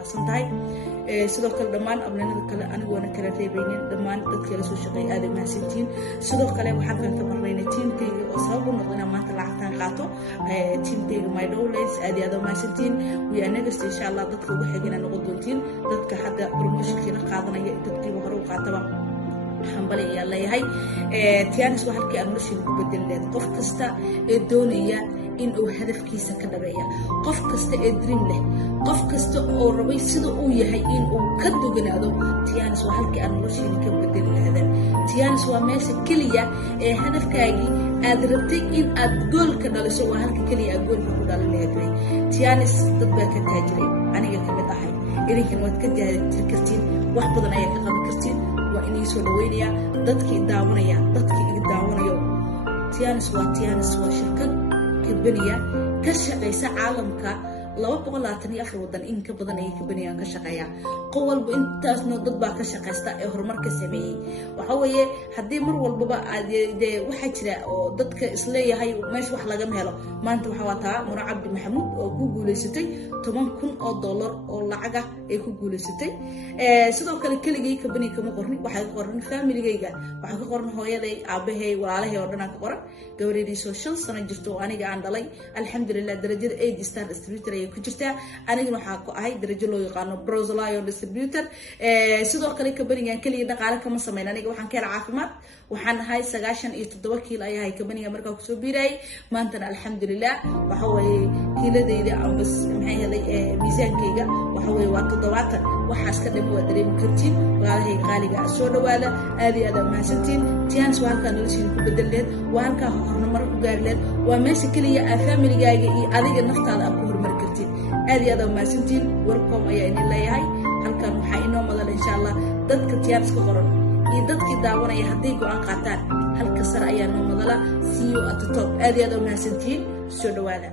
mahadsantahay sidoo kale dhammaan abnaanada kale anigoona kala reebaynin dhammaan dadka la soo shaqeeyay aad mahadsantiin sidoo kale waxaan ka marnaynay teamkayga oo sabab u noqday inaan maanta lacagtan qaato teamkayga my dowlays aad mahadsantiin wiya next insha Allah dadka ugu xigana noqon doontiin dadka hadda promotionkiina qaadanaya dadkii hore u qaataba حنبلي يلا يهاي تيانس وحكي أنا مش بدلت قف كستا الدنيا إنه هدف كيسة كدبية قف كستا دريم له قف كستا أو ربي صدق يهاي إنه كدو بنادو تيانس وحكي أنا مش بدل هذا تيانس وماسك كلية هدف كاجي أدرتي إن أتقول كذا لسوا هالك كلية أقول فقد على اللي تيانس تبقى كتاجري أنا كم ضحي إذا كان وتكدي تركتين واحد بدنا يكذب كرتين وإني سولوينيا ضدك داونيا تيانس وشركة كبنية كشقيسة عالمك لو بقول لاتني آخر ودن إن كبدني كبنية كشقيا قوال بإنتاز نضد بقى كشقيسة هرمر كسمي وحوي حدي مر والبابا ده واحد لا ضدك إسلية هاي ماش وحلا جمهله ما أنت وحواتها مر عبد محمود أو جوجل ستي تمام كن $1 أو لعجة جوجل ستي sidoo kale kaligay kabani kama qorni waxa ka qoran family gayga waxa ka qoran hooyaday aabahay walaalahay oo dhan ka qoran gabadheedii soo 5 sano jirto aniga aan dhalay alxamdulillah darajada 8 star distributor ay ku jirtaa aniga waxa ku ahay darajo loo yaqaan Brozlion distributor sidoo kale kabanigan kaliya dhaqaale kama sameyn aniga waxaan ka caafimaad waxaan ahay 97 kiilo ayahay kabaniga markaa ku soo biiray maanta alxamdulillah waxa way kiiladeyda aan bas maxay helay miisaankayga waxa way waa 70 waxaas ka dhib waa dareemi kartiin walaalahay qaaliga soo dhawaada aad iyo aad mahadsantiin tiyaans waa halka noloshiin ku bedeleen waa halka horumar ku gaarleen waa meesha kaliya family-gaaga iyo adiga naftaada aad ku horumar kartiin aad iyo aad mahadsantiin welcome ayaa idin leeyahay halkan waxaa inoo madal insha Allah dadka tiyaans ka qoran iyo dadkii daawanaya haddii go'aan qaataan halka sare ayaa noo madala see you at the top aad iyo aad mahadsantiin soo dhawaada